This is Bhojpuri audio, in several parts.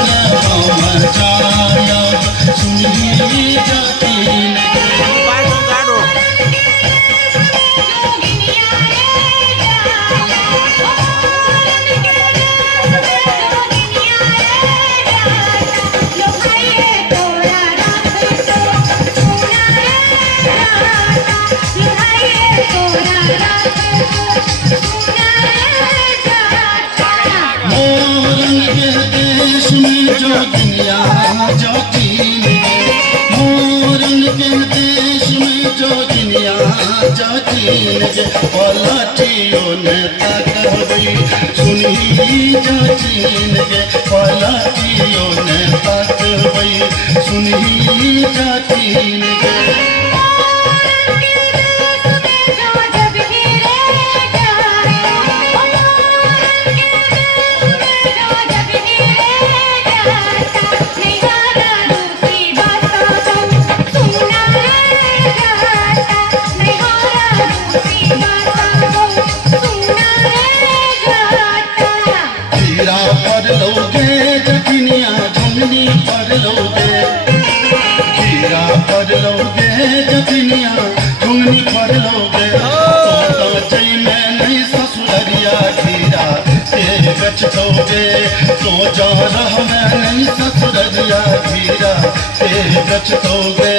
हम जायब सुनी जाती जो दुनिया जाती मोरंग के देश में जो दुनिया जाती पलटियों ने तकबई सुनी जाती पलटियों ने तकबई सुनी जाती पर लोगे जखनिया झुमनी पर लोगे खीरा पर लोगे जखनिया झुमनी पर लोगे तो जई में नहीं ससुररिया खीरा ते गचोगे तो जा रह में नहीं ससुररिया खीरा ते गचोगे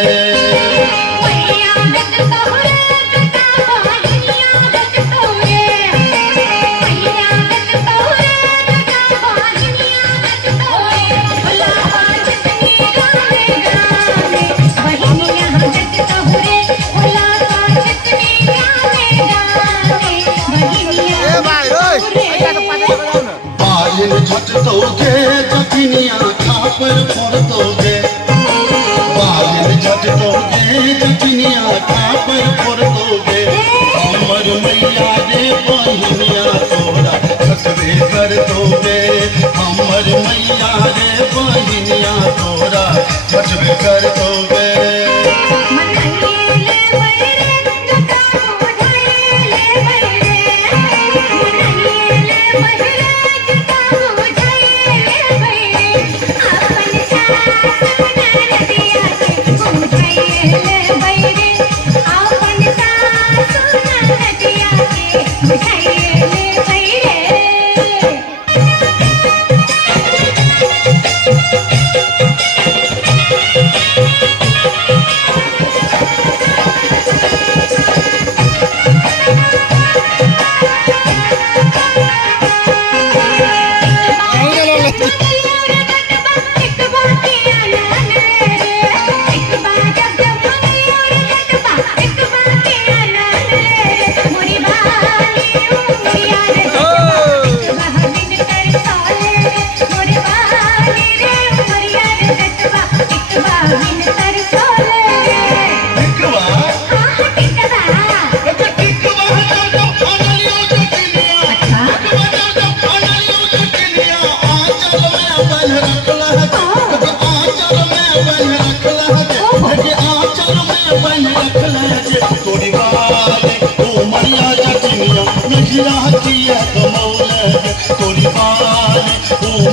झट दोगे जखनिया खापर फोड़ दोगे बालिन झट दोगे जखनिया खापर फोड़ दोगे हमर मैया रे बहिनिया तोरा खतबे कर दोगे हमर मैया रे बहिनिया तोरा खतबे कर दोगे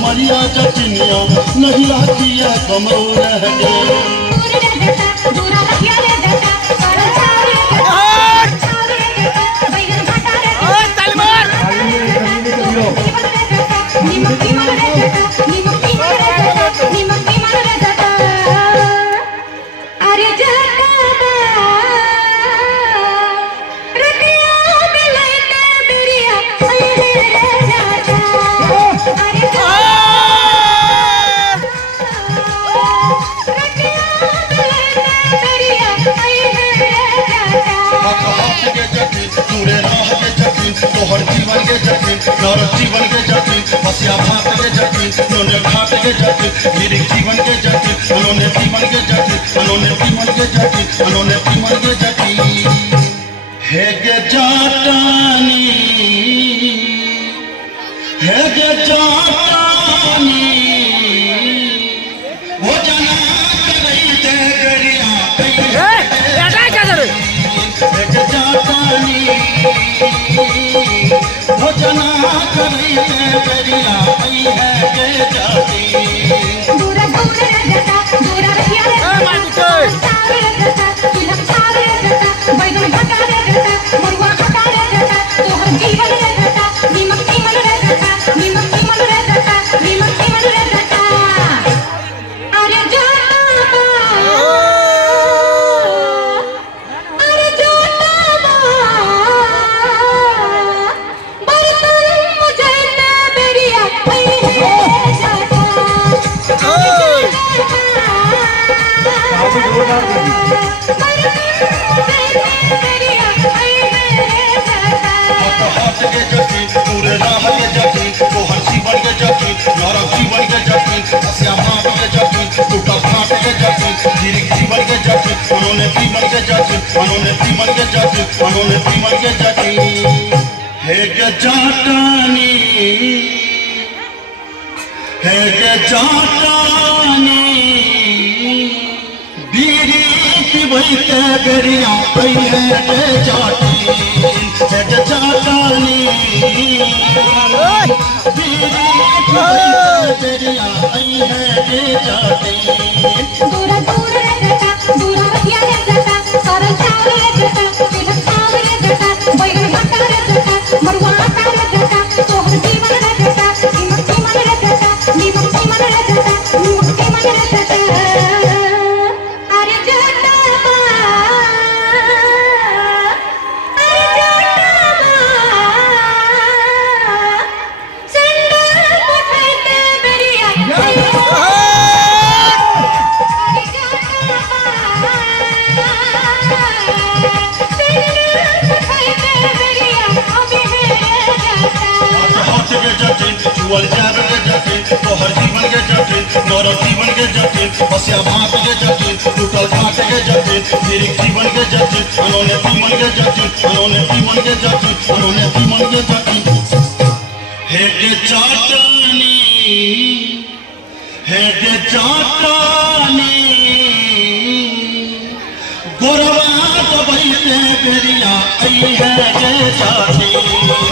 मरिया जटनिया नहीं लाती है कमौर तोहर जीवन के जटी नर जीवन के जटी हसिया भात के जटी नोने घाट के जटी मेरे जीवन के जटी उन्होंने जीवन के जटी उन्होंने जीवन के जटी उन्होंने जीवन के जटी हे गे जाटानी वो जना करई दे गरिया जाटानी भजना करी ते गरिया है के जाती हाथ के जटी पूरे राह के जटी तोहर जीवन के जटी नरक जीवन के जटी हसिया भाप के जटी टूटा फाट के जटी गिरिक जीवन के जटी उन्होंने जीवन के जटी उन्होंने जीवन के जटी उन्होंने जीवन के जटी हे के जाटानी हे के जाटानी बीरी की वही के बेरिया पई है के जाटी है के जाटानी बीरी की वही के बेरिया पई है के जाटी दूरा दूर रे जटा दूरा रखिया रे जटा सरल चाव रे जटा तिलक चाव रे जटा बैगन भट्टा रे जटा मरुआ आटा रे जटा तोहर जीवन रे जटा नीमक जीवन रे जटा नीमक जीवन रे जटा नीमक जीवन रे जटा अरे जटा चंदा पठाते बेरिया चुअल जाब के जटी तोहर जीवन के जटी नरक जीवन के जटी हसिया भाप के जटी टूटल फाट के जटी गिरिक जीवन के जटी उन्होंने जीवन के जटी उन्होंने जीवन के जटी उन्होंने जीवन के जटी हे के चाटनी हे के चाटनी गोरवा दबई के बेरिया आई है के चाटी